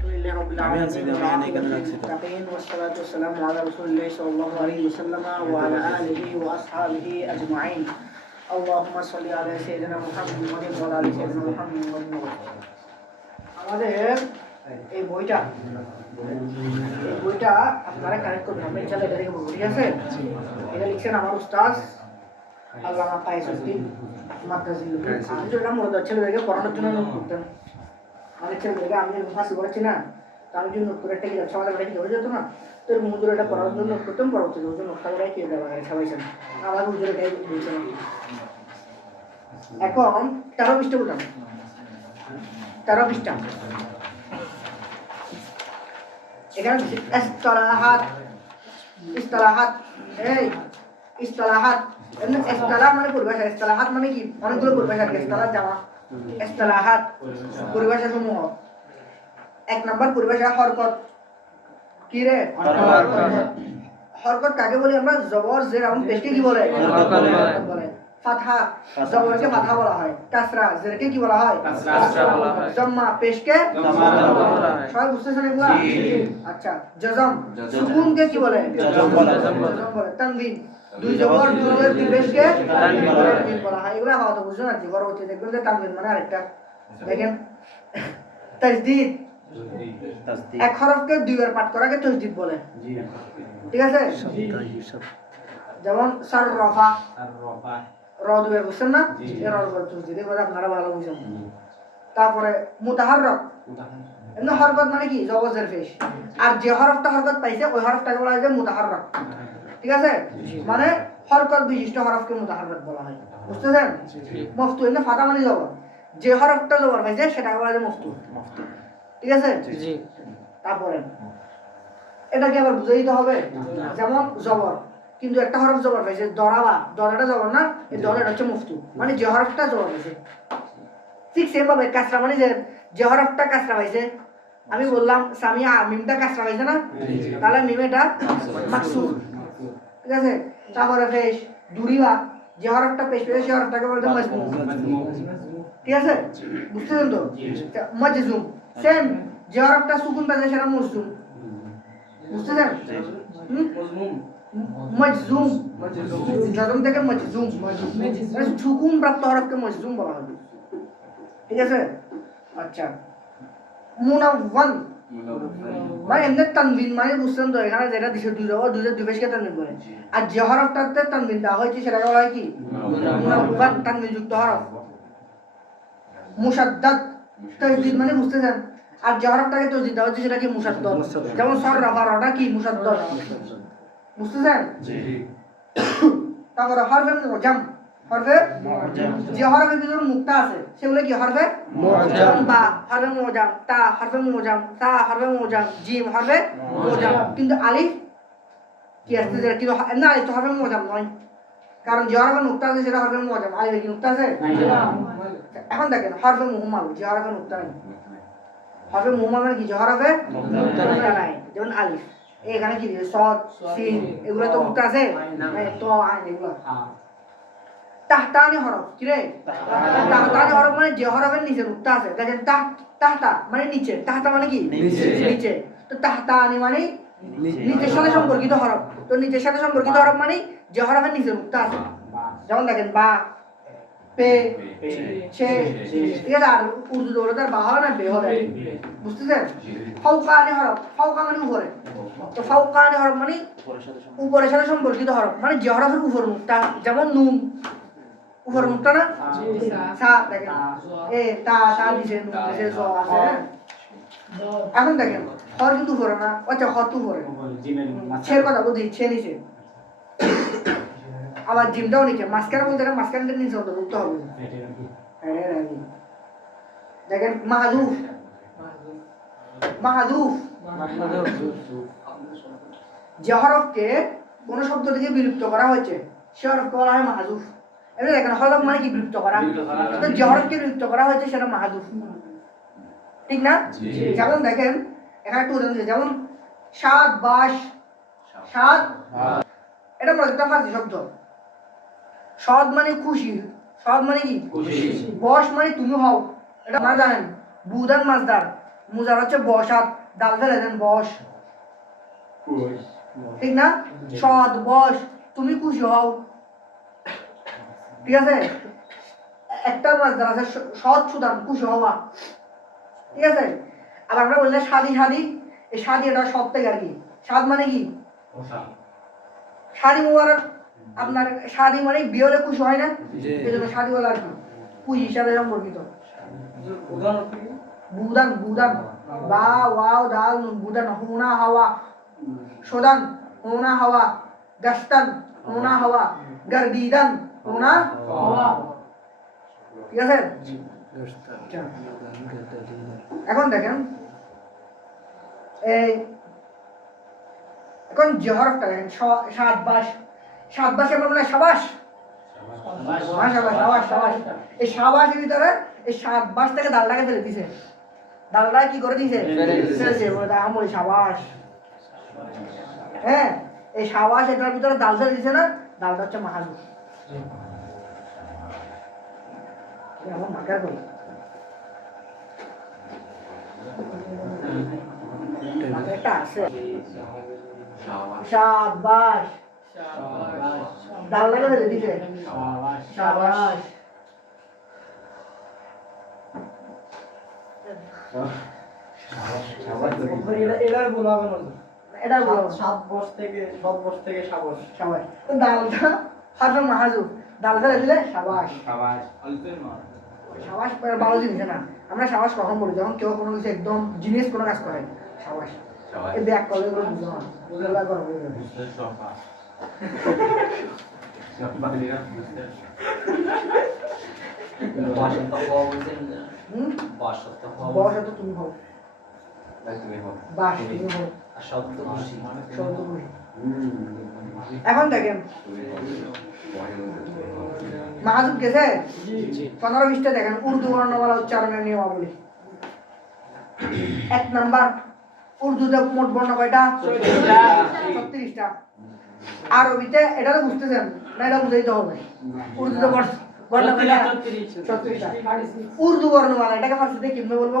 আলহামদুলিল্লাহি রাব্বিল আলামিন والصلاه والسلام على رسول الله صلى الله عليه وسلم وعلى اله واصحابه اجمعين اللهم صل على سيدنا محمد وعلى ال سيدنا محمد আমাদের এই বইটা আপনারা কালেক্ট করবেন আমি ইনশাআল্লাহ এটা দেখে বলবো ঠিক আছে এটা লিখছেন আমার উস্তাদ আল্লামা ফাইজউদ্দিন মাদ্রাজি আমি তো এটা মূলত ছেলেদেরকে পড়ানোর জন্য নোট করতাম অনেক ছেলেদেরকে আমি ফাঁসি করেছি না তো আমি যদি নোট করে একটা কিতাব সমাজে বেড়ে ধরে যেত না তো এরকম হুজুর এটা পড়ানোর জন্য নোট করতাম পরবর্তী হুজুর নোটটা করে কে দেওয়া হয় সবাই জানে আমার হুজুর এটাই বলছে না এখন 13 পৃষ্ঠা বললাম 13 পৃষ্ঠা এখানে ইসতিলাহাত এই ইসতিলাহাত ইসতিলাহ মানে পরিভাষা ইসতিলাহাত মানে কি অনেকগুলো পরিভাষা আছে ইসতিলাহ জামা ইসতিলাহাত পরিভাষা সমূহ এক নাম্বার পরিভাষা হরকত কি রে হরকত কাকে বলি আমরা জবর জের এবং পেশকে কি বলে হরকত বলে ফাতহা জবরকে ফাতহা বলা হয় কাসরা জেরকে কি বলা হয় কাসরা বলা হয় জম্মা পেশকে জম্মা বলা হয় সবাই বুঝতেছেন এগুলা আচ্ছা জজম সুকুনকে কি বলে জজম বলে তানবিন দুই জবর দুই জের দুই পেশকে তানবিন বলা হয় এগুলা হয়তো বুঝুন না পরবর্তী দেখবেন যে তানবিন মানে আরেকটা দেখেন তাজদীদ এক হরফকে দুইবার পাঠ করাকে তাজদীদ বলে জি ঠিক আছে যেমন সাররাফা র দুইবার বুঝছেন না এর অর্থ তাজদীদ এগুলো আপনারা ভালো বুঝেন তারপরে মুতাহাররক এমনি হরকত মানে কি জবর জের পেশ আর যে হরফটা হরকত পাইছে ওই হরফটাকে বলা হয় যে মুতাহাররক ঠিক আছে মানে হরকত বিশিষ্ট হরফকে মুতাহাররক বলা হয় বুঝতেছেন মফতু এমনি ফাতা মানে জবর যে হরফটা জবর পাইছে সেটাকে বলা হয় মফতু ঠিক আছে জি তারপরে এটাকে আবার বুঝাই দিতে হবে যেমন জবর কিন্তু একটা হরফ জবর পাইছে দরাবা দরাটা জবর না এই দরাটা হচ্ছে মফতু মানে যে হরফটা জবর পাইছে ঠিক সেম ভাবে কাসরা মানে যে হরফটা কাসরা পাইছে আমি বললাম সামিয়া মিমটা কাসরা পাইছে না তাহলে মিম এটা মাকসুর ঠিক আছে তারপরে পেশ দুরিবা যে হরফটা পেশ পেশ সেই হরফটাকে বলতে মাজমুম ঠিক আছে বুঝতেছেন তো মাজজুম সেম যে হরফটা সুকুন পাইছে সেটা মজজুম বুঝতেছেন মাজজুম জজম থেকে মাজজুম সুকুন প্রাপ্ত হরফকে মাজজুম বলা হয় ঠিক আছে আচ্ছা মুনাওয়ান মানে এমনি তানবিন মানে বুঝছেন তো এখানে যেটা দিছে দুই জবর দুই পেশকে তানবিন বলে আর যে হরফটাতে তানবিন দেওয়া হয়েছে সেটাকে বলা হয় কি মুনাওয়ান তানবিন যুক্ত হরফ মুশাদ্দাদ তাজদীদ মানে বুঝতেছেন আর যে হরফটাকে তাজদীদ দেওয়া হচ্ছে সেটা কি মুশাদ্দাদ যেমন সাররাফা রটা কি মুশাদ্দাদ বুঝতেছেন জি তারপরে হরফে মুজাম হরফে যে হরফের ভিতরে মুক্তা আছে সেগুলো কি হরফে মুজাম বা হরফে মুজাম তা হরফে মুজাম তা হরফে মুজাম জিম হরফে মুজাম কিন্তু আলিফ কি আছে যেটা কিন্তু না আলিফ তো হরফে মুজাম নয় কারণ যে হরফে মুক্তা আছে সেটা হরফে মুজাম আলিফে কি মুক্তা আছে এখন দেখেন হরফে মুহম্মাল যে হরফে মুক্তা নেই হরফে মুহম্মাল মানে কি যে হরফে মুক্তা নাই যেমন আলিফ এখানে কি সদ সিন এগুলো তো মুক্তা আছে তো আইন এগুলো তাহতানি হরফ কি রে তাহতানি হরফ মানে যে হরফের নিচে মুক্তা আছে দেখেন তাহতা মানে নিচে তাহতা মানে কি নিচে তো তাহতানি মানে নিচের সাথে সম্পর্কিত হরফ তো নিচের সাথে সম্পর্কিত হরফ মানে যে হরফের নিচে মুক্তা আছে যেমন দেখেন বা পে ছে ঠিক আছে আর উর্দু দৌড়ে তার বা হয় না বে হবে বুঝতেছেন ফাউকানি হরফ ফাউকা মানে উপরে তো ফাউকানি হরফ মানে উপরের সাথে সম্পর্কিত হরফ মানে যে হরফের উপর মুক্তা যেমন নুন উপর মুক্তা না সা দেখেন এ তা সা দিছে নুন দিছে জ আছে এখন দেখেন হর কিন্তু উপরে না আচ্ছা হর তো উপরে ছের কথা বুঝি ছে নিচে আবার জিমটাও নিচে মাঝখানে বলতে গেলে মাঝখানটা নিচে অন্তর্ভুক্ত হবে দেখেন মাহাদুফ মাহাদুফ যে হরফকে কোন শব্দ থেকে বিলুপ্ত করা হয়েছে সে হরফকে বলা হয় মাহাদুফ এবার দেখেন হলফ মানে কি বিলুপ্ত করা তো যে হরফকে বিলুপ্ত করা হয়েছে সেটা মাহাদুফ ঠিক না যেমন দেখেন এখানে একটু উদাহরণ যেমন সাত বাস সাত এটা মনে একটা ফার্সি শব্দ সদ মানে খুশি সদ মানে কি খুশি বশ মানে তুমি হও এটা আপনারা জানেন বুদান মাজদার মুজার হচ্ছে বসাত, দাল ফেলে দেন বস, ঠিক না? সৎ বস, তুমি খুশি হও, ঠিক আছে? একটা মাসদার আছে সৎ সুদান, খুশি হওয়া, ঠিক আছে? আবার আমরা বললাম শাদি, শাদি, এই শাদি এটা সব থেকে আর কি, সাদ মানে কি? শাদি মুবারক, আপনার শাদি মানে বিয়ে হলে খুশি হয় না, এই জন্য শাদি বলে আর কি খুশি হিসাবে সম্পর্কিত। বুদান, বুদান, বা ওয়াও দাল নুন, বুদান, হুনা হাওয়া, সোদান, হুনা হাওয়া, গাস্তান, হুনা হাওয়া, গার্দিদান, হুনা হাওয়া, ঠিক আছে? এখন দেখেন এই এখন যে হরফটা দেখেন সাত বাস, সাত বাসে আমরা বলে সাবাস, মাশাআল্লাহ, সাবাস, সাবাস। এই সাবাসের ভিতরে এই সাত বাস থেকে দালটাকে ফেলে দিছে, দালটা কি করে দিছে? ফেলেছে, বলে আমল সাবাস। হ্যাঁ, এই সাবাস এটার ভিতরে দাল ফেলে দিছে না, দালটা হচ্ছে মাহাজু। এমন মাকার করি একটা আছে সাবাস, দালটাকে ফেলে দিছে সাবাস। ভালো জিনিস না, আমরা সাবাস কখন বলি? যখন কেউ কোনো কিছু একদম জিনিস কোনো কাজ করে সাবাস, এই ব্যাক করলে এগুলো বুঝো না, বুঝলা করো তুমি হও, এখন দেখেন মাহাজুব গেছে 15-20টা দেখেন উর্দু বর্ণমালা উচ্চারণের নিয়মাবলী। 1 নাম্বার, উর্দুতে মোট বর্ণ কয়টা? 36টা। আরবিতে এটা তো বুঝতেছেন না, এটা বুঝাইতে হবে। উর্দুতে বর্ণ কয়টা? 36টা। উর্দু বর্ণমালা এটাকে ফার্সিতে কিভাবে বলবো?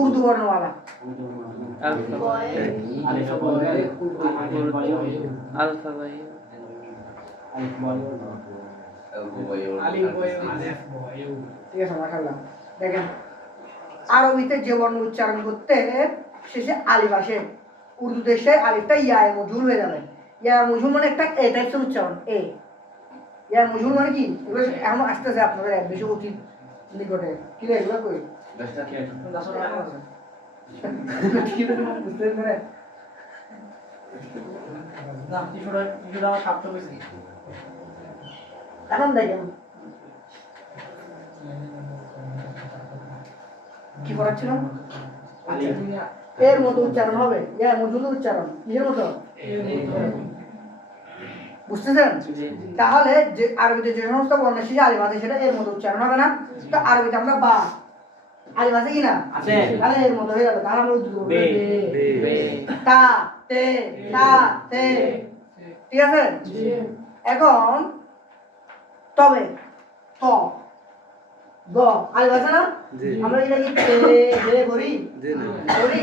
উর্দু বর্ণমালা ঠিক আছে, মাশাআল্লাহ। দেখেন আরবিতে যে বর্ণ উচ্চারণ করতে শেষে আলিফ আসে, উর্দুতে সে আলিফটা ইয়ায়ে মজুর হয়ে যাবে। ইয়ায়ে মজুর মানে একটা এ টাইপের উচ্চারণ, এ। ইয়ায়ে মজুর মানে কি? এগুলো এখন আসতেছে আপনাদের এক বেশি অতীত নিকটে। কি রে এগুলো কই? এখন দেখেন কি করাচ্ছিল, এর মতো উচ্চারণ হবে, ইয়া মজুদ উচ্চারণ কিসের মতো? বুঝতেছেন? তাহলে যে আরবিতে যে সমস্ত বর্ণ শেষে আলিফ আছে সেটা এর মতো উচ্চারণ হবে না। তো আরবিতে আমরা বা আলিফ আছে কি না? আছে, তাহলে এর মতো হয়ে যাবে। তাহলে আমরা উর্দু বলবো বে, তা, তে, তা, তে, ঠিক আছে? এখন তবে, ত, গ, আলিফ আছে না? আমরা এটা কি তে বে করি? করি।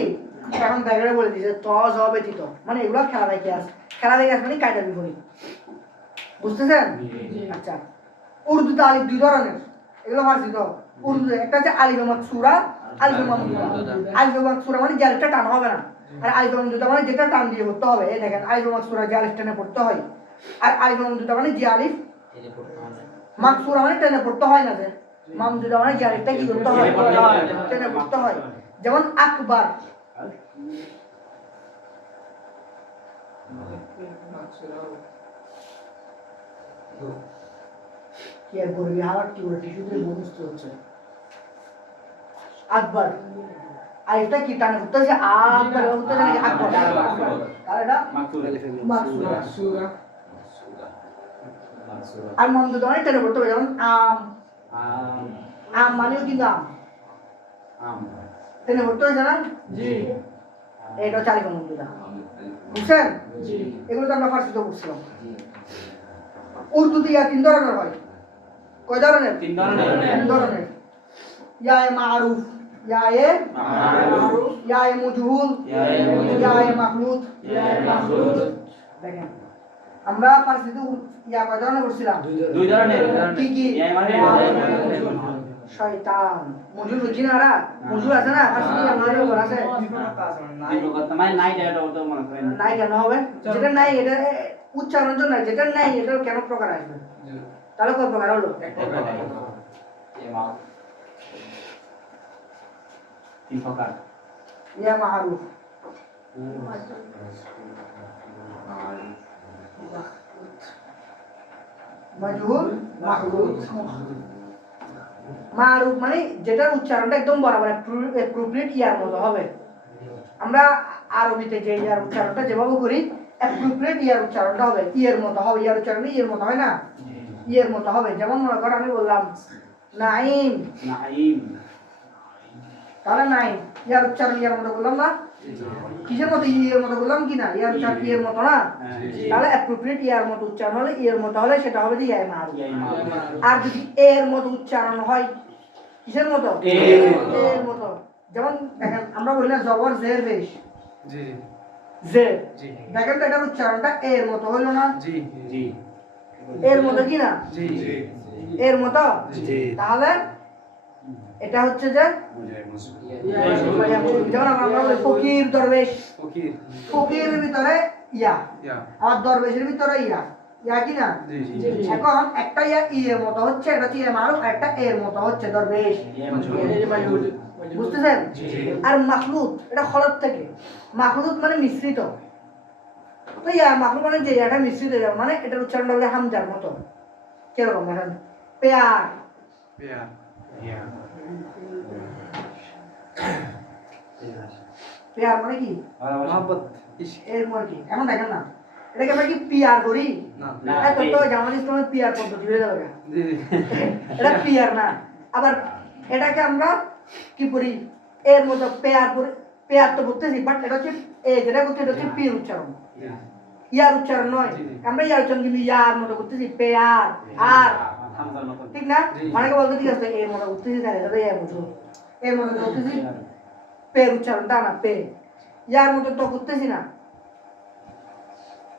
এখন ব্যাকরণে বলে দিয়েছে ত জ ব্যতীত, মানে এগুলো খেলা বাইকে আছে, খেলা বাইকে আছে মানে কায়দা বিপরীত। বুঝতেছেন? আচ্ছা, উর্দুতে আলিফ দুই ধরনের, এগুলো ফার্সি তো। উর্দুতে একটা হচ্ছে আলিফে মাকসুরা, আলিফে মামদুদা। আলিফে মাকসুরা মানে যে আলিফটা টান হবে না, আর আলিফে মামদুদা মানে যেটা টান দিয়ে পড়তে হবে। এই দেখেন আলিফে মাকসুরা যে আলিফ টেনে পড়তে হয়, আর আলিফে মামদুদা মানে যে আলিফ মাকসুরা মানে টেনে পড়তে হয় না, যে মামদুদা মানে যে আলিফটা কি করতে হয়? টেনে পড়তে হয়। যেমন আকবার, কি আর করবি, হাওয়ার কি করে টিস্যু দিয়ে বন্ধুস্ত হচ্ছে। আকবার আলিফটা কি টানে পড়তে হচ্ছে? আকবার পড়তে হচ্ছে নাকি আকবার? আর এটা মাকসুরা। আর মামদুদা মানে টেনে পড়তে হবে, যেমন আম, আম মানেও কিন্তু আম টেনে পড়তে হয়েছে না? জি, এটা হচ্ছে আলিফ মামদুদা। বুঝছেন? এগুলো তো আমরা ফার্সিতে পড়ছিলাম। উর্দুতে ইয়া 3 ধরনের হয়। কয় ধরনের? 3 ধরনের। ইয়া মারুফ, ইয়ায়ে ইয়ায়ে মজহুল ইয়ায়ে মাখলুত দেখেন আমরা ফার্সিতে ইয়া কয় ধরনের করছিলাম দুই ধরনের কি কি ইয়া মানে শয়তান মজুর বুঝিনারা মজুর আছে না ফার্সিতে আমাদের উপর আছে এই প্রকার মানে নাই এটা তো মনে করেন নাই কেন হবে যেটা নাই এটা উচ্চারণ জন্য যেটা নাই এটা কেন প্রকার আসবে তাহলে কয় প্রকার হলো তিন প্রকার ইয়া মারুফ মাজহুল মাখলুত মারুফ মানে যেটার উচ্চারণটা একদম বরাবর অ্যাপ্রোপ্রিয়েট ইয়ার মতো হবে আমরা আরবিতে যে ইয়ার উচ্চারণটা যেভাবে করি অ্যাপ্রোপ্রিয়েট ইয়ার উচ্চারণটা হবে ইয়ের মতো হবে ইয়ার উচ্চারণে ইয়ের মতো হয় না ইয়ের মতো হবে যেমন মনে করো আমি বললাম নাইম নাইম তাহলে নাইম ইয়ার উচ্চারণ ইয়ার মতো বললাম না কিসের মতো ইয়ের মতো বললাম কি না ইয়ার উচ্চারণ ইয়ের মতো না তাহলে অ্যাপ্রোপ্রিয়েট ইয়ার মতো উচ্চারণ হলে ইয়ের মতো হলে সেটা হবে যে ইয়া মারুফ আর যদি এর মতো উচ্চারণ হয় কিসের মতো এর মতো যেমন দেখেন আমরা বলি না জবর জের পেশ জি জে জি দেখেন তো এটার উচ্চারণটা এর মতো হলো না জি জি এর মতো কি না জি জি এর মতো জি তাহলে এটা হচ্ছে যে যেমন আমরা বলি ফকির দরবেশ ফকির ফকিরের ভিতরে ইয়া ইয়া আর দরবেশের ভিতরে ইয়া ইয়া কি না জি জি এখন একটা ইয়া এর মতো হচ্ছে এটা হচ্ছে ইয়া মারুফ একটা এর মতো হচ্ছে দরবেশ বুঝতেছেন আর মাখলুত এটা খলত থেকে মাখলুত মানে মিশ্রিত তো ইয়া মাখলুত মানে যে এটা মিশ্রিত হয়ে যাবে মানে এটার উচ্চারণ হবে হামজার মতো কিরকম দেখেন পেয়ার ইয়া ইয়া পেয়ার মানে কি মোহাম্মদ এর মানে কি এখন দেখেন না এটাকে আমরা কি পিয়ার করি না এত তো জামাল ইসলামের পিয়ার পদ্ধতি হয়ে যাবে জি এটা পিয়ার না আবার এটাকে আমরা কি করি এর মতো পেয়ার করে পেয়ার তো বলতেছি বাট এটা হচ্ছে এ যেটা করতে এটা হচ্ছে পির উচ্চারণ ইয়ার উচ্চারণ নয় আমরা ইয়ার উচ্চারণ কিন্তু ইয়ার মতো করতেছি পেয়ার আর হামজার মতো ঠিক না অনেকে বলতে ঠিক আছে এর মতো করতেছি তাহলে এটা ইয়ার মতো এর মতো করতেছি পের উচ্চারণটা না পে ইয়ার মতো তো করতেছি না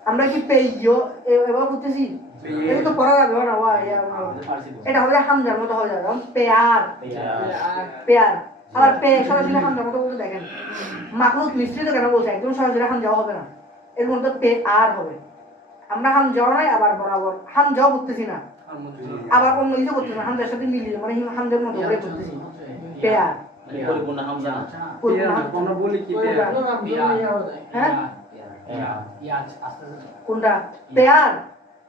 আমরা কি পে ইয়ো এবার করতেছি এটা তো পড়া যাবে না ওয়া এটা হবে হামজার মতো হয়ে যাবে পেয়ার পেয়ার আবার পে সরাসরি হামজার মতো বলতে দেখেন মাখলুত মিশ্রিত কেন বলছে একদম সরাসরি হামজা হবে না এর মধ্যে পে আর হবে আমরা হামজাও নাই আবার বরাবর হামজাও করতেছি না আবার অন্য কিছু করতেছি না হামজার সাথে মিলিয়ে মানে হামজার মতো করে করতেছি পেয়ার পরিপূর্ণ হামজা না আমরা বলি কি হ্যাঁ কোনটা পেয়ার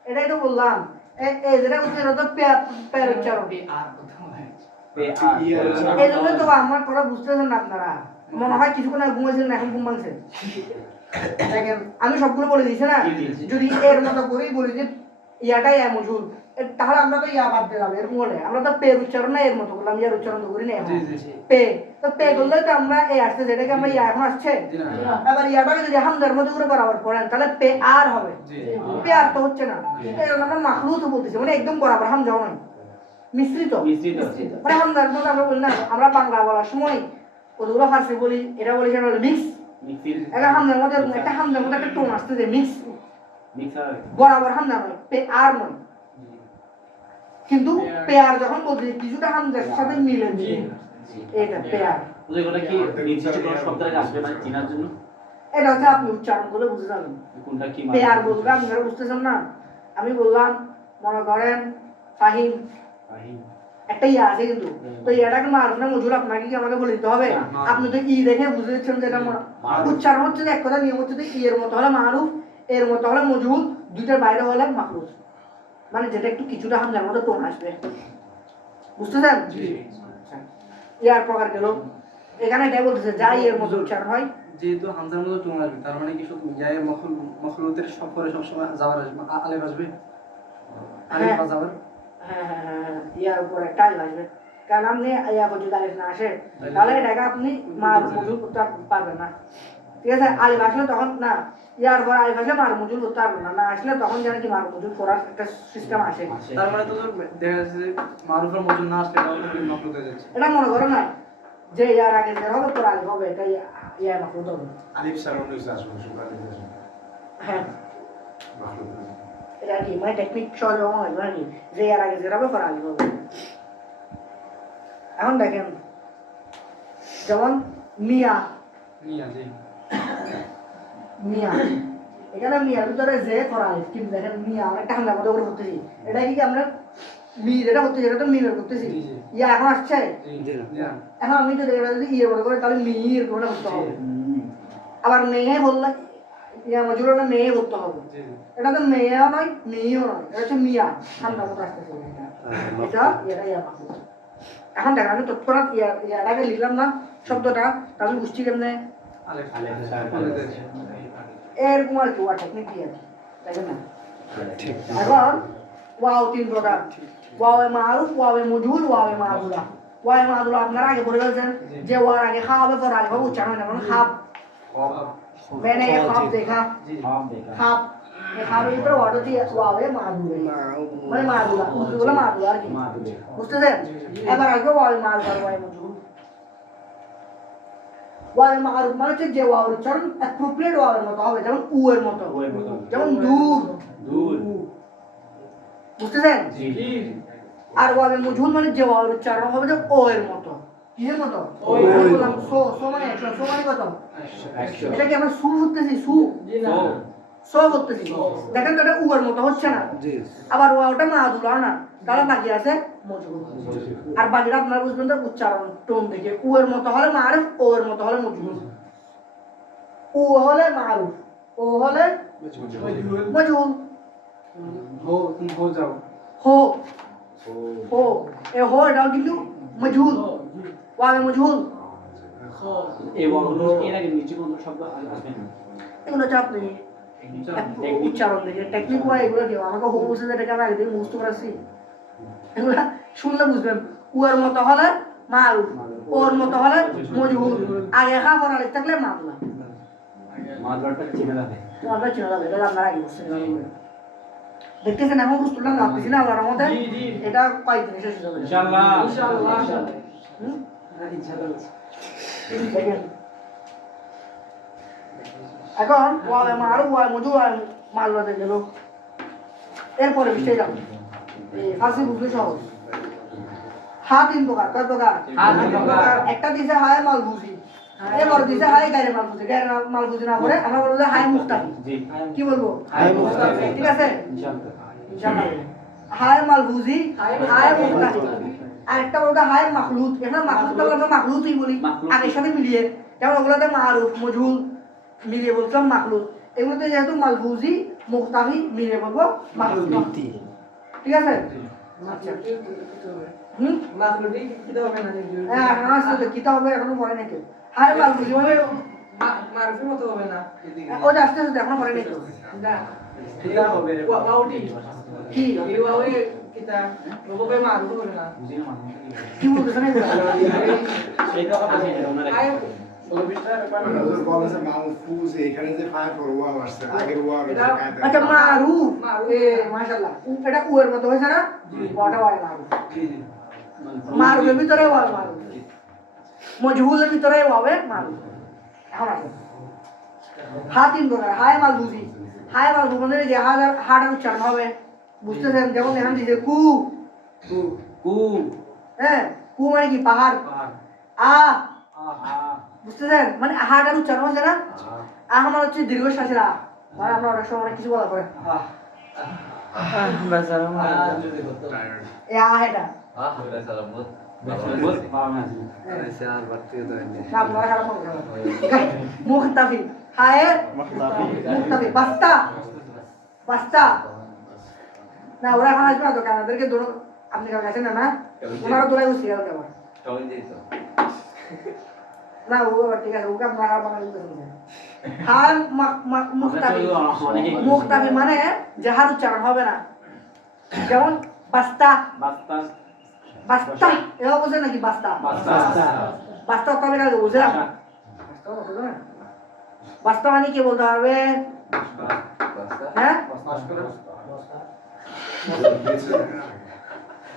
এটাই তো বললাম এই যেটা উচ্চারণ তো পেয়ার পেয়ার উচ্চারণ এই জন্য তো আমার কথা বুঝতেছেন না আপনারা মনে হয় কিছুক্ষণ আগে ঘুমাইছিলেন এখন ঘুম ভাঙছেন দেখেন আমি সবগুলো বলে দিয়েছি না যদি এর মতো করেই বলি যে ইয়াটাই মজুর তাহলে আমরা তো ইয়া বাদ দিলাম এরকম হলে আমরা তো পের উচ্চারণ না এর মতো করলাম ইয়ার উচ্চারণ তো করি না পে তো পে করলে তো আমরা এই আসছে যেটাকে আমরা ইয়া এখন আসছে এবার ইয়াটাকে যদি হামজার মতো করে বরাবর পড়েন তাহলে পে আর হবে পে আর তো হচ্ছে না এই জন্য আমরা মাখলুত বলতেছি মানে একদম বরাবর হামজাও নয় মিশ্রিত মানে হামজার মতো আমরা বলি না আমরা বাংলা বলার সময় ওগুলো ফার্সি বলি এটা বলি সেটা হলো মিক্স একটা হামজার মধ্যে একটা হামজার মধ্যে একটা টোন আসছে যে মিক্স বরাবর হামজা নয় পে আর নয় কিন্তু পেয়ার যখন বলছি কিছুটা হামজার সাথে মিলে দিয়ে এটা পেয়ার ওইগুলো কি নির্দিষ্ট কোনো শব্দ আগে আসবে না চিনার জন্য এটা হচ্ছে আপনি উচ্চারণ করে বুঝে যাবেন কোনটা কি পেয়ার বলবেন আপনারা বুঝতেছেন না আমি বললাম মনে করেন ফাহিম একটা ইয়া আছে কিন্তু তো ইয়াটাকে মারুফ না মজুর আপনাকে কি আমাকে বলে দিতে হবে আপনি তো ই দেখে বুঝে দিচ্ছেন যে এটা উচ্চারণ হচ্ছে যে এক কথা নিয়ম হচ্ছে যে ই এর মতো হলে মারুফ এর মতো হলে মজুর দুইটার বাইরে হলে মাখরুজ মানে যেটা একটু কিছুটা হামজার মতো টোন আসবে বুঝতেছেন ইয়ার প্রকার গেল এখানে এটাই বলতেছে যা এর মতো উচ্চারণ হয় যেহেতু হামজার মতো টোন আসবে তার মানে কি শুধু ইয়ায়ে মখলুতের সব পরে সবসময় জাবার আসবে আলিফ আসবে আলিফ বা জাবার হ্যাঁ ইয়ার উপরে একটা আলিফ আসবে কারণ আপনি ইয়া যদি আলিফ না আসে তাহলে এটাকে আপনি মার মজুর করতে পারবেন না ঠিক আছে আলিফ আসলে তখন না ইয়ার পর আলিফ আসলে মার মজুর করতে পারবেন না আসলে তখন যেন কি মার মজুর করার একটা সিস্টেম আসে তার মানে তো দেখা যাচ্ছে যে মারুফের মজুর না আসলে তাহলে মখলুত হয়ে যাচ্ছে এটা মনে করো না যে ইয়ার আগে যে হবে পর আলিফ হবে এটা ইয়া মাখলুত হবে আলিফ সারণ হইছে আসলে সুগার দিতেছে হ্যাঁ মাখলুক এটা কি মানে টেকনিক সহজ হয় নাকি যে ইয়ার আগে যে হবে পর আলিফ হবে এখন দেখেন যেমন মিয়া নিয়া জি মিয়া এখানে মিয়ার ভিতরে যে করা হয় কিন্তু দেখেন মিয়া অনেকটা হামলা মতো করে করতেছি এটা কি আমরা মি যেটা করতেছি এটা তো মিমের করতেছি জি, জি। ইয়া এখন আসছে জি নিয়া এখন আমি যদি এটা যদি ইয়ে মনে করি তাহলে মির করে করতে হবে আবার মেয়ে বললে ইয়া মজুরটা মেয়ে করতে হবে জি এটা তো মেয়েও নয় মেয়েও নয় এটা হচ্ছে মিয়া ঠান্ডা মতো আসতেছে এটা এটা ইয়া মাহমুদ এখন দেখেন আমি তৎক্ষণাৎ ইয়াটাকে লিখলাম না শব্দটা তাহলে বুঝছি কেমনে আলেফ আলেফ এরকম আর কি ওয়া টেকনিক দিয়ে দেখেন না এখন ওয়াও তিন প্রকার ওয়াও মারুফ ওয়াও মজহুল ওয়াও মাদুলা ওয়াও মাদুলা আপনারা আগে পড়ে গেছেন যে ওয়ার আগে খা হবে পর আলিফ হবে উচ্চারণ হয় না মানে খাপ मैंने ये ख्वाब देखा সব দেখা খাপ এই খাপের ভিতরে ওয়াটা দিয়ে ওয়াও মাদুলা মানে মাদুলা উর্দু বলে মাদুলা আর কি মা তো দেখা বুঝতেছেন এবার আসবে ওয়াও মাদুলা ওয়াও মজহুল ওয়াও মারুফ মানে হচ্ছে যে ওয়াও উচ্চারণ অ্যাপ্রোপ্রিয়েট ওয়াওয়ের মতো হবে যেমন উ এর মতো ওয়ের মতো যেমন দূর দূর বুঝতেছেন জি আর ওয়াবে মজহুল মানে যে ওয়াবের উচ্চারণ হবে যে ও এর মতো কিসের মতো ও এর আমি মতো। বললাম সো মানে 100 সো মানে কত 100 এটা কি আমরা সু করতেছি সু তো সো করতেছি দেখেন তো এটা উ এর মতো হচ্ছে না আবার ওয়াওটা মাদুলা না তাহলে বাকি আছে মজহুল আর বাকিটা আপনারা বুঝবেন তো উচ্চারণ টোন দেখে উ এর মতো হলে মারুফ ও এর মতো হলে মজহুল উ হলে মারুফ ও হলে মজহুল हो तुम हो जाओ हो हो ए हो এটাও কিন্তু মজহুল ওয়াবে মজহুল এই ওয়াগুলো এর আগে নিচে কোন শব্দ আসবে না এগুলো চাপ নেই উচ্চারণ দেখে টেকনিক ওয়াই এগুলো কি আমাকে হো বসে যেটাকে আমি একদিন বুঝতে পারছি এগুলো শুনলে বুঝবেন উয়ার মতো হলে মারুফ ওর মতো হলে মজহুল আগে খা পড়া থাকলে মাদলা মাদুরাটা চিনে যাবে তোমাদের চেনা যাবে এটা আপনারা আগে বুঝতে দেখতেছেন এখন বুঝতে লাগতেছি না আল্লাহর রহমতে এটা কয়েকদিন শেষ হয়ে যাবে ইনশাআল্লাহ হুম? इंशाल्लाह দেখেন এখন ওয়াবে মারু ওয়াবে মজু ওয়াবে মালবাতে গেল এরপরে বিষয় যাও এই ফার্সি বুঝলে সহজ হা তিন প্রকার কয় প্রকার হা তিন প্রকার। একটা দিছে হায় মালবুজি এরপর দিছে হায় গায়রে মালবুজি গায়রে মালবুজি না করে আমরা বলবো যে হায় মুস্তাফি জি কি বলবো হায় মুস্তাফি। ঠিক আছে ইনশাআল্লাহ ইনশাআল্লাহ হায় মালবুজি হায় মুস্তাফি আরেকটা বলতে হায় মাখলুত এখানে মাখলুত আমরা মাখলুতই বলি মাখলুত। আগের সাথে মিলিয়ে যেমন ওগুলোতে মারুফ মজহুল মিলিয়ে বলতাম মাখলুত এগুলোতে যেহেতু মালবুজি মুক্তাফি মিলিয়ে বলবো মাখলুত ঠিক আছে আচ্ছা হুম माखलूटी किताब में ना হ্যাঁ এখন আসলে কিতাব হবে এখনো পড়ে নাকি হায় মালবুজি মানে मार्फी मत হবে না ও যে আস্তে আস্তে এখনো পড়ে নাকি না কিতাব হবে ওয়াউটি কি এই ওয়াউই কিতাব রূপে মারফি হবে না বুঝি না মানে কি বলতেছেন এগুলো? সেটা আছে এটা ওনারা আয় সবিস্টার ব্যাপার নজর বলেছে মাহফুজ এখানে যে ফাইভ ওর ওয়াও আসছে আগের ওয়াও আছে কায়দা আচ্ছা মারুফ মারুফ। এ মাশাআল্লাহ এটা উ এর মতো হয়েছে না ওটা হয় মারুফ জি জি মারুফের ভিতরে ওয়াও মারুফ মজহুলের ভিতরে ওয়াবে মারুফ এখন আসুন হা তিন প্রকার হায় মালবুজি হায় মালবু মানে যে হাটার উচ্চারণ হবে বুঝতেছেন যেমন এখানে দিছে কু তু কু হ্যাঁ কু মানে কি পাহাড় পাহাড় আ আ বুঝতেছেন মানে হাটার উচ্চারণ হচ্ছে না আমার হচ্ছে দীর্ঘশ্বাসের আ মানে আমরা অনেক সময় অনেক কিছু বলা পরে যদি করতে টায়ার্ড এ আ এটা বল পাওয়া না না আপনারা খারাপ মনে করেন না। মুখতাফি হায় মুখতাফি বাস্তা বাস্তা না ওরা এখন আসবে না তো কানাদেরকে দোনো আপনি কার কাছে না না ওনারা দোলাই বসে গেল কেমন না ও ঠিক আছে ওকে আপনারা আর বাংলা বলতে শুনবেন হায় মুখতাফি মুখতাফি মানে যাহার উচ্চারণ হবে না যেমন বাস্তা বাস্তা বাস্তা এও বোঝে নাকি বাস্তা বাস্তা বাস্তা কবে না বুঝলাম বাস্তা মানে কি বলতে হবে হ্যাঁ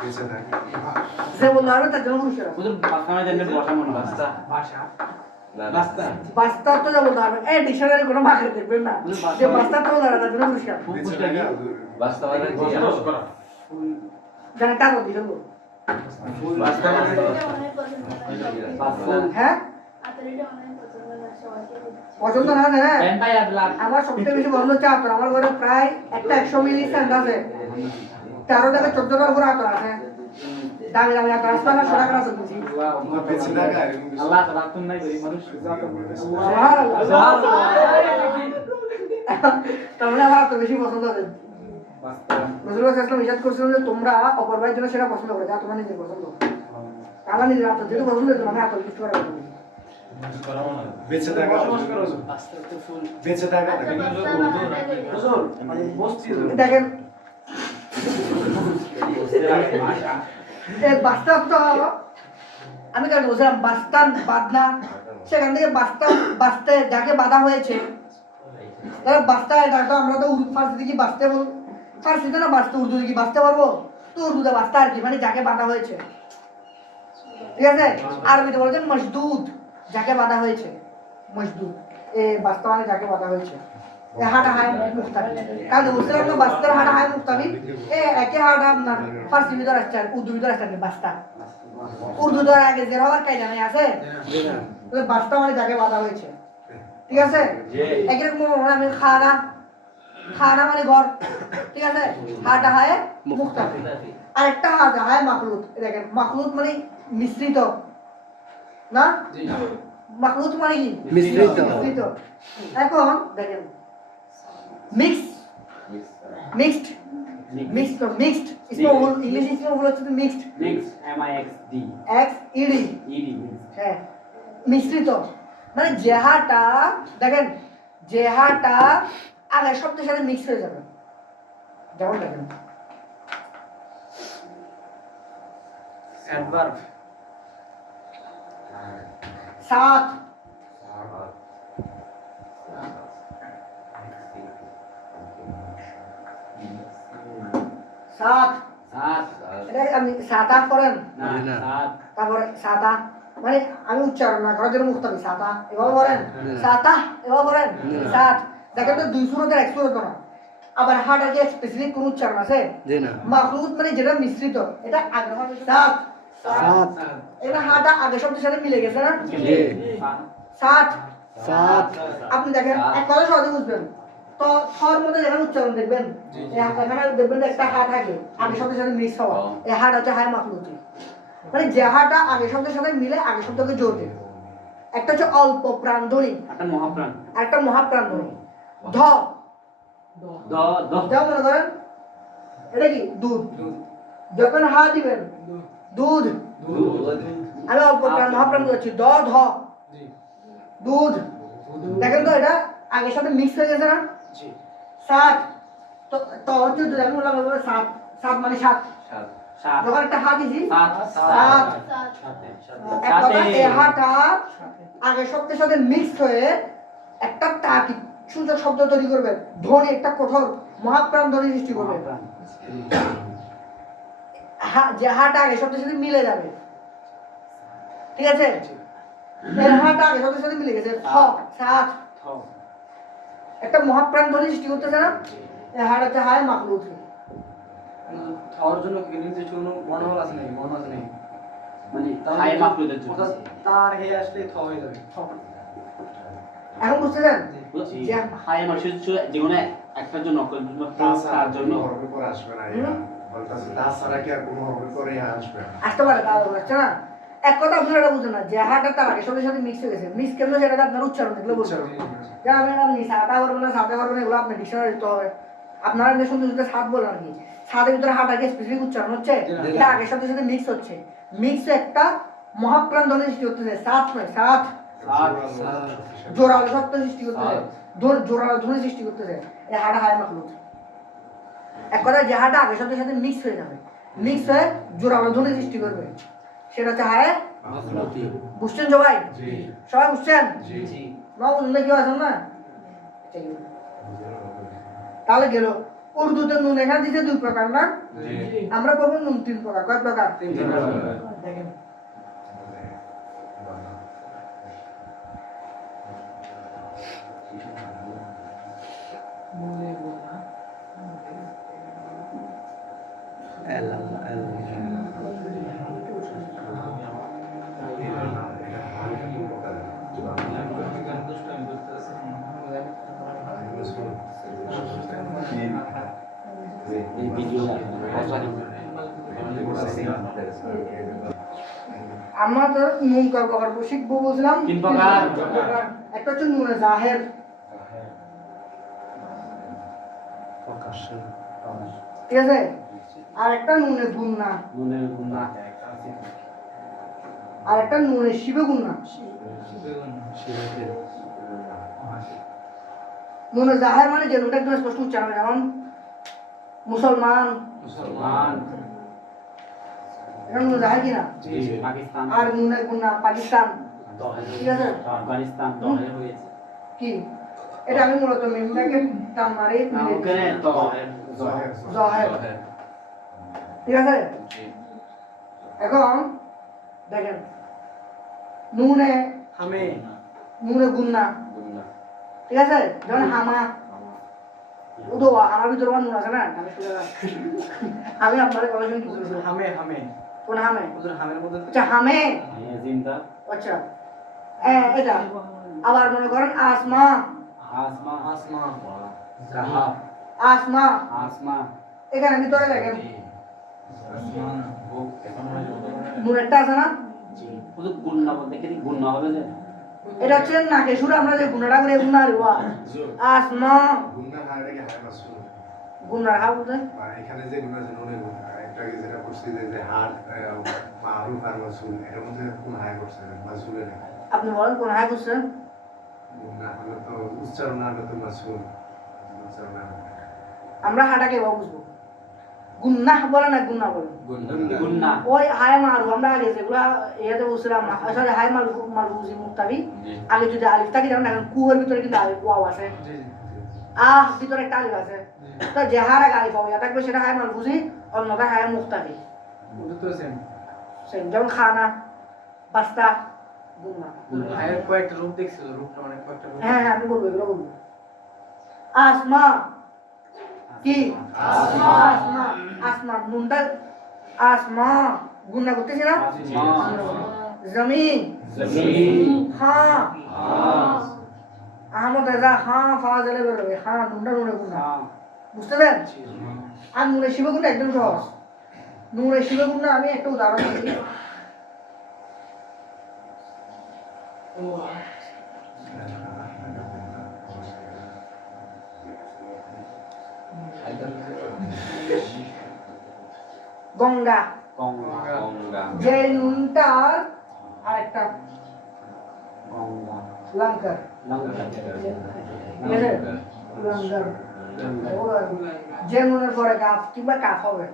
বেঁচে থাকে যে বলতে পারবে তার জন্য পুরস্কার আছে। হুজুর বাসনায় দেন বসা মনে বাস্তা ভাষা বাস্তা বাস্তা তো যা বলতে পারবে এই ডিকশনারি কোনো ভাষা দেখবেন না যে বাস্তা তো বলতে পারবে তার জন্য পুরস্কার বেঁচে থাকে বাস্তবায়ন কি জানে টাকা দিয়ে দেবো বাস্তবায়ন হ্যাঁ পছন্দ না হ্যাঁ ভ্যাম্পায়ার ব্লাড আমার সবথেকে বেশি পছন্দ হচ্ছে আতর আমার ঘরে প্রায় একটা 100 মিলি সেন্ট আছে 13 থেকে 14 টাকার উপরে আতর আছে দামি দামি আতর আছে না 100 টাকার আছে বুঝি বেঁচে থাকে আর এরকম কিছু। আল্লাহ তাআলা তুমি নাই গরিব মানুষ তাহলে আমার তো বেশি পছন্দ আছে রাসূলুল্লাহ সাল্লাল্লাহু আলাইহি ওয়াসাল্লাম ইরশাদ করেছিলেন যে তোমরা অপর ভাইয়ের জন্য সেটা পছন্দ করো যা তোমার নিজের পছন্দ আমার নিজের আতর যেটা পছন্দ হয়েছে আমি আতর কিছু করে বলি বেঁচে থাকা বেঁচে থাকা হুজুর মানে বসছি দেখেন এই বাস্তব তো আমি তো বলছিলাম বাস্তান বাদনা সেখান থেকে বাস্তে যাকে বাধা হয়েছে তাহলে বাস্তা এটা তো আমরা তো উর্দু ফার্সি দিকে বাঁচতে বল ফার্সিতে না বাঁচতে উর্দু দিকে বাঁচতে পারবো তো উর্দুতে বাস্তা আর কি মানে যাকে বাধা হয়েছে ঠিক আছে আরবিতে বলতে মজদুদ যাকে বাধা হয়েছে মজদুদ এ বাস্তা মানে যাকে বাধা হয়েছে এ হাটা হায় মুক্তাবি কাল বলছিলাম না বাস্তার হাটা হায় মুক্তাবি এ একে হাটা আপনার ফার্সি ভিতর আসছে আর উর্দু ভিতর আসছে বাস্তা উর্দু ধর আগে যে হওয়ার কায়দা নাই আছে তাহলে বাস্তা মানে যাকে বাধা হয়েছে ঠিক আছে একরকম আমি খানা মানে ঘর ঠিক আছে হাটা হায় মুক্তাবি আর একটা হাটা হায় মাখলুত দেখেন মাখলুত মানে মিশ্রিত না মাখলুত মানে কি মিশ্রিত এখন দেখেন মিক্সড ইংলিশ ইসলাম হচ্ছে mixed mix M I X D X E D E D হ্যাঁ মিশ্রিত মানে জেহাটা দেখেন জেহাটা আগের শব্দের সাথে মিক্স হয়ে যাবে যেমন দেখেন অ্যাডভার্ব সাত সাত সাত এটা আপনি সাতা করেন না সাত তারপরে সাতা মানে আমি উচ্চারণ না করার জন্য মুক্তাবি সাতা এভাবে বলেন সাতা এভাবে বলেন সাত দেখেন তো 200 এক সুরত না আবার হাটা কি স্পেসিফিক কোন উচ্চারণ আছে জি না মাখলুত মানে যেটা মিশ্রিত এটা আগে সাত সাত এটা হাটা আগে শব্দের সাথে মিলে গেছে না জি সাত সাত আপনি দেখেন এক কথা সহজে বুঝবেন তো থর মধ্যে যখন উচ্চারণ দেখবেন এখানে দেখবেন যে একটা হা থাকে আগে শব্দের সাথে মিক্স হওয়া এই হাটা হচ্ছে হায় মাখলুতি মানে যে হাটা আগে শব্দের সাথে মিলে আগে শব্দকে জোর দেয় একটা হচ্ছে অল্প প্রাণধ্বনি একটা মহাপ্রাণ আর একটা মহাপ্রাণধ্বনি ধ দ দ যা মনে করেন এটা কি দুধ যখন হা দিবেন দুধ আমি অল্প প্রাণ মহাপ্রাণ করছি দ ধ দুধ দেখেন তো এটা আগের সাথে মিক্স হয়ে গেছে না সাত তো তো হচ্ছে যদি আমি বললাম সাত সাত মানে সাত সাত যখন একটা হা দিছি সাত সাত এক কথা এই হাটা আগের শব্দের সাথে মিক্স হয়ে একটা টাকি সুন্দর শব্দ তৈরি করবে ধ্বনি একটা কঠোর মহাপ্রাণ ধ্বনি সৃষ্টি করবে যে হাটা আগে শব্দের সাথে মিলে যাবে ঠিক আছে এর হাটা আগে শব্দের সাথে মিলে গেছে খ সাত একটা মহাপ্রাণ ধ্বনি সৃষ্টি করতেছে না এই হাট হচ্ছে হায় মাখলুত খাওয়ার জন্য কি নির্দিষ্ট কোনো মনোবল আছে নাকি মন আছে নাকি মানে হাই মাখলুদের জন্য তার হে আসলে থ হয়ে যাবে এখন বুঝতেছেন যে হাই মানুষের যে কোনো একটার জন্য তার জন্য হরফের পরে আসবে না এরা বলতাছে তাছাড়া কি আর কোনো হরফের পরে আসবে না আসতে পারে তা হচ্ছে না এক কথা আপনারা এটা বুঝেন না যে হাটা তার আগে শব্দের সাথে মিক্স হয়ে গেছে মিক্স কেন সেটা আপনার উচ্চারণ দেখলে বুঝতে পারবেন যেন আমি আপনি সাতা করবেন না সাতা করবেন এগুলো আপনার ডিকশনারি দিতে হবে আপনারা যে সুন্দর সুন্দর সাত বলেন আর কি সাতের ভিতরে হাট আগে স্পেসিফিক উচ্চারণ হচ্ছে এটা আগের সাথে সাথে মিক্স হচ্ছে মিক্স একটা মহাপ্রাণ ধ্বনি সৃষ্টি করতেছে সাত নয় সাত জোরালো শব্দ সৃষ্টি করতেছে জোরালো ধ্বনি সৃষ্টি করতেছে এই হাটা হায় মাখলুত এক কথা যে হাটা আগের সাথে সাথে মিক্স হয়ে যাবে মিক্স হয়ে জোরালো ধ্বনি সৃষ্টি করবে সেটা হচ্ছে হায় বুঝছেন সবাই সবাই বুঝছেন না বুঝলে কেউ আছেন না তাহলে গেল উর্দুতে নুন এখানে দিতে 2 প্রকার না? আমরা বলবো নুন 3 প্রকার। কয় প্রকার? 3 প্রকার। দেখেন এই ভিডিওটা আমরা তো নুন কয় প্রকার শিখবো বলছিলাম? 3 প্রকার। একটা হচ্ছে নুনে জাহের, ঠিক আছে? আর একটা নুনে গুন্না, নুনের গুণা আর একটা নুনে শিবে গুন্না। নুনে জাহের মানে যে নুনটা একদম স্পষ্ট উচ্চারণ হয়, যেমন মুসলমান, মুসলমান এটা নুনে জাহের কিনা? পাকিস্তান আর নুনে গুন্না পাকিস্তান, ঠিক আছে? আফগানিস্তান দহে হয়েছে কি এটা আমি মূলত মিমটাকে টান মারি না ওখানে দহে জাহের, ঠিক আছে? এখন দেখেন নুনে হামে নুনে গুন্না, ঠিক আছে? যেমন হামা উদোয়া, আমার ভিতরে আমার নুন আছে না, আমি শুনে আমি আপনার কথা শুনে বুঝেছি। হামে হামে কোন হামে? হুজুর হামের মধ্যে আচ্ছা হামে, জিন্দা আচ্ছা এটা আবার মনে করেন আসমা, আসমা আসমা কাহা আসমা, আসমা এখানে ভিতরে দেখেন নুনেরটা আছে না? শুধু গুণনা বলতে কি গুণনা হবে যে এটা হচ্ছে নাকে সুরে আমরা যে গুণাটা করে গুণার হওয়া আসমা গুন্না হায়টাকে হায় মাসুল। গুণার হা বলতে মানে এখানে যে গুন্না আছে নুনে গুন্না, একটা যেটা করছি যে হাত মারুফ আর মাসুল, এর মধ্যে কোন হায় করছে মাসুলে না। আপনি বলেন কোন হা করছেন? গুন্না হলো তো উচ্চারণ হলো তো মাসুল, উচ্চারণ না। আমরা হাটাকে এবার বুঝবো, গুন্না বলে না গুন্না বলে, গুণনা ওই হায় মারু আমরা আগে যেগুলা ইয়াতে বলছিলাম আসলে হায় মারু বুঝি মুক্তাবি আগে যদি আলিফ থাকে যেমন এখন কুয়ের ভিতরে কিন্তু আলিফ ওয়াও আছে, জি জি আহ ভিতরে একটা আলিফ আছে, তো যে হার আগে আলিফ হবে ইয়া থাকবে সেটা হায় মারু বুঝি, অন্যটা হায় মুক্তাবি। হুজুর তো সেম সেম যেমন খানা পাস্তা গুন্না। হায়ের কয়েকটা রূপ দেখছিল, রূপটা অনেক কয়েকটা রূপ। হ্যাঁ হ্যাঁ আমি বলবো এগুলো বলবো। আসমা কি? আসমা, আসমা নুনটা আসমা গুন্না করতেছি না? জমিন, হ্যাঁ আহমদ রাজা, হ্যাঁ ফাজলে বেরোবে, হ্যাঁ নুনটা নুনে গুন্না, বুঝতে পেরেন? আর নুনে শিব গুন্না একদম সহজ। নুনে শিব গুন্না আমি একটা উদাহরণ দিই। গঙ্গা, গঙ্গা যে নুনটার আরেকটা গঙ্গা লঙ্কার, লঙ্কা ঠিক আছে? লঙ্কার যে নুনের পরে গাফ কিংবা কাফ হবে,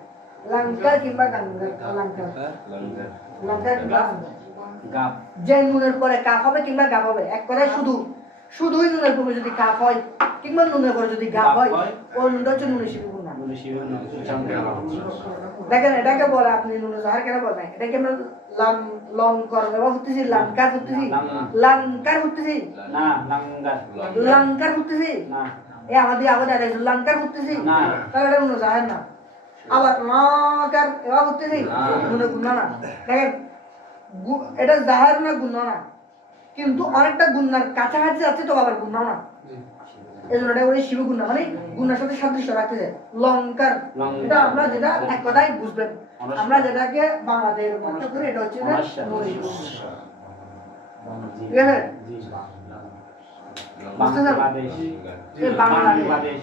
লঙ্কা কিংবা গঙ্গা, লঙ্কার লঙ্কা কিংবা গঙ্গা। গাপ যে নুনের পরে কাফ হবে কিংবা গাফ হবে, এক কথায় শুধুই নুনের পরে যদি কাফ হয় কিংবা নুনের পরে যদি গাফ হয়, ওই নুনটা হচ্ছে নুনের শিবি গুন্না। বলে শিবের নাম উচ্চারণ করা দেখেন এটাকে বলে, আপনি নুনে জাহার কেন বলেন? এটাকে আমরা লঙ্কার ব্যবহার করতেছি, লঙ্কার করতেছি, লঙ্কার করতেছি, না লঙ্গা লঙ্কার করতেছি, না এ আমাদের আবার দেখাইছো লঙ্কার করতেছি, না তাহলে এটা নুনে জাহার না। আবার লঙ্কার এবার করতেছি, নুনে গুন্না না। দেখেন এটা জাহার না গুন্না না, কিন্তু অনেকটা গুন্নার কাছাকাছি যাচ্ছে তো আবার গুন্না না, এই জন্য এটা বলে শিব গুন্না, মানে গুন্নার সাথে সাদৃশ্য রাখতে যায়। লঙ্কার এটা আমরা যেটা এক কথায় বুঝবেন, আমরা যেটাকে বাংলাতে মনে করি এটা হচ্ছে যে নুনে শিব গুন্না। ঠিক আছে? বাংলাদেশ এই বাংলাদেশ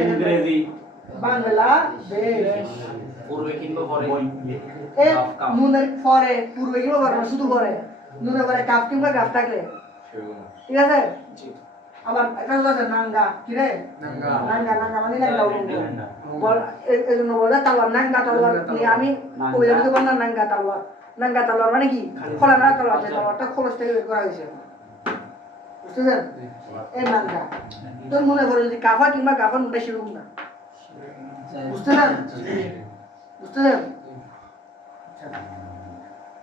ইংরেজি বাংলাদেশ পূর্বে কিংবা পরে এ নুনের পরে পূর্বে কিংবা পরে না, শুধু পরে নুনের পরে কাপ কিংবা গাপ থাকলে, ঠিক আছে? আবার এটা হলো আছে নাঙ্গা, কি রে? নাঙ্গা নাঙ্গা, নাঙ্গা মানে নাঙ্গা বল, এই জন্য বলে তালওয়ার, নাঙ্গা তালওয়ার নিয়ে আমি কবিতা লিখে বললাম নাঙ্গা তালওয়ার। নাঙ্গা তালওয়ার মানে কি? খোলা না তালওয়ার, যে তালওয়ারটা খোলস থেকে বের করা হয়েছে, বুঝতেছেন? এই নাঙ্গা তোর মনে করে যদি কাফা কিংবা কাফা নুনটা শিরুম না, বুঝতেছেন? বুঝতেছেন?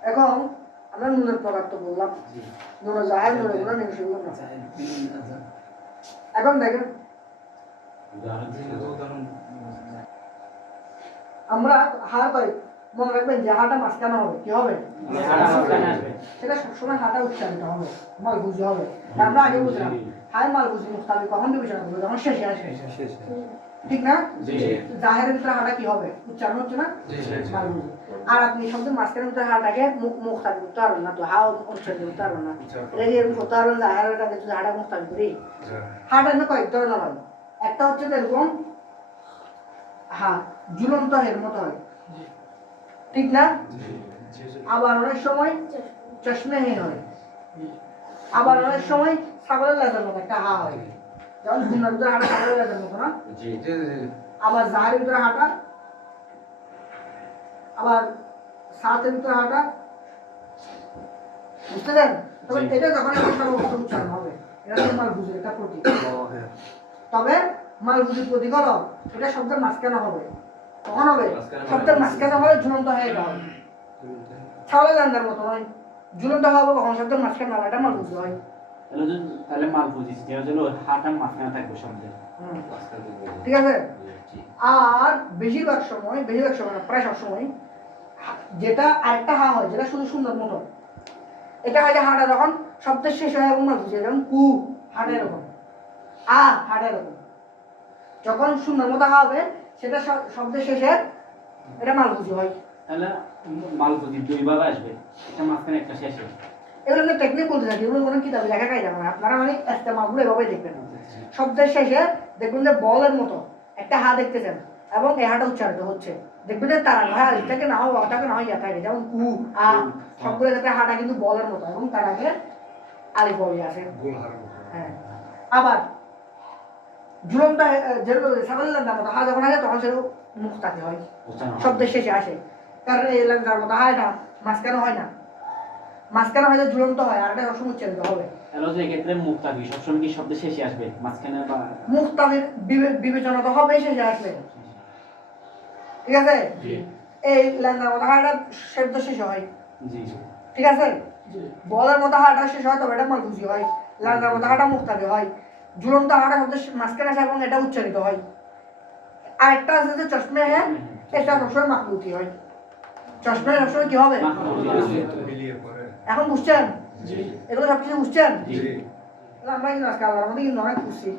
এখন আমরা নুনের প্রকার তো বললাম, নুনে জাহের, নুনে গুণা, নুনে সুগুণ। এখন দেখেন আমরা হার পাই, মনে রাখবেন যে হাটা মাঝখানে হবে, কি হবে? সেটা সবসময় হাটা উচ্চারিত হবে, মালগুজি হবে। আমরা আগে বুঝলাম হাই মালগুজি মুস্তাবি কখন বিবেচনা করবো? যখন শেষে আসে, ঠিক না? জাহেরের ভিতরে হাটা কি হবে? উচ্চারণ হচ্ছে না, মালগুজি। আর আপনি শব্দের মাঝখানের ভিতরে হাটাকে মুস্তাবি করতে পারবেন না, তো হা উচ্চারিত করতে পারবেন না। এটা এরকম করতে পারবেন, জাহেরটাকে যদি হাটা মুস্তাবি করি, হাটা না কয়েক ধরনের হয়। একটা হচ্ছে এরকম হা ঝুলন্ত হের মতো হয়, ঠিক না? আবার অনেক সময় চশমে হে হয়, আবার অনেক সময় ছাগলের লেজার মতো একটা হা হয়, যেমন গুণার ভিতরে হাঁটা ছাগলের লেজার মতো না? আবার জাহের ভিতরে হাঁটা, আবার সাতের ভিতরে হাঁটা, বুঝতেছেন? তবে এটা যখন একটা সর্বপ্রথম উচ্চারণ হবে, এটা তো মালগুজির একটা প্রতীক। তবে মালগুজির প্রতীক হলো এটা শব্দের মাঝখানে হবে, কখন হবে? শব্দের মাঝখানে হবে, ঝুলন্ত হয়ে এটা হবে। ছাগলের লেজার মতো নয়, ঝুলন্ত হবে কখন? শব্দের মাঝখানে হবে, এটা মালগুজি হয়। তাহলে মালগুজি যেটা হলো হাটার মাঝখানে থাকবে শব্দের। ঠিক আছে? আর বেশিরভাগ সময় না, প্রায় সব সময় যেটা আরেকটা হা হয়, যেটা শুধু সুন্দর মতো, এটা হয় যে হাটা যখন শব্দের শেষ হয় এবং মালগুজি, যেমন কু হাটা এরকম, আ হাটা এরকম, যখন সুন্দর মতো হা হবে সেটা শব্দের শেষে এটা মালগুজি হয়। তাহলে মালগুজি দুই ভাবে আসবে, একটা মাঝখানে একটা শেষে। এগুলো আমরা টেকনিক বলতে থাকি, এগুলো কোনো কিতাবে লেখা কায়দা না, আপনারা মানে ইস্তেমালগুলো এভাবেই দেখবেন। শব্দের শেষে দেখবেন যে বলের মতো একটা হা দেখতেছেন এবং এই হাটা উচ্চারিত হচ্ছে, দেখবেন যে তারা হয় এটাকে না হয় ওটাকে না হয় ইয়া থাকে, যেমন কু আ সবগুলো ক্ষেত্রে হাটা কিন্তু বলের মতো এবং তার আগে আলিফ ওয়াই আছে। হ্যাঁ, আবার ঝুলন্ত যেগুলো ছাগলের লেন্দার মতো হা যখন আসে তখন সেগুলো মুখতাকি হয়, শব্দের শেষে আসে। কারণ এই লেন্দার মতো হা এটা মাঝখানে হয় না, মাঝখানে হয়তো ঝুলন্ত হয়, আর এটা সবসময় উচ্চারিত হবে। তাহলে যে এক্ষেত্রে মুক্তাবি সবসময় কি শব্দের শেষে আসবে, মাঝখানে বা মুক্তাবির বিবেচনা তো হবে শেষে আসবে, ঠিক আছে? এই লেন্দার মতো হাটা শব্দ শেষে হয়, জি ঠিক আছে? বলের মতো হাটা শেষ হয় তবে এটা মালগুজি হয়, লেন্দার মতো হাটা মুক্তাবি হয়, ঝুলন্ত হাটা শব্দ মাঝখানে আসে এবং এটা উচ্চারিত হয়। আরেকটা আছে যে চশমে হ্যাঁ, এটা সবসময় মাকলুতি হয়, চশমে সবসময় কি হবে? এখন বুঝছেন? এগুলো সবকিছু বুঝছেন? আমরা কিন্তু আজকে আল্লাহর মধ্যে কিন্তু অনেক খুশি।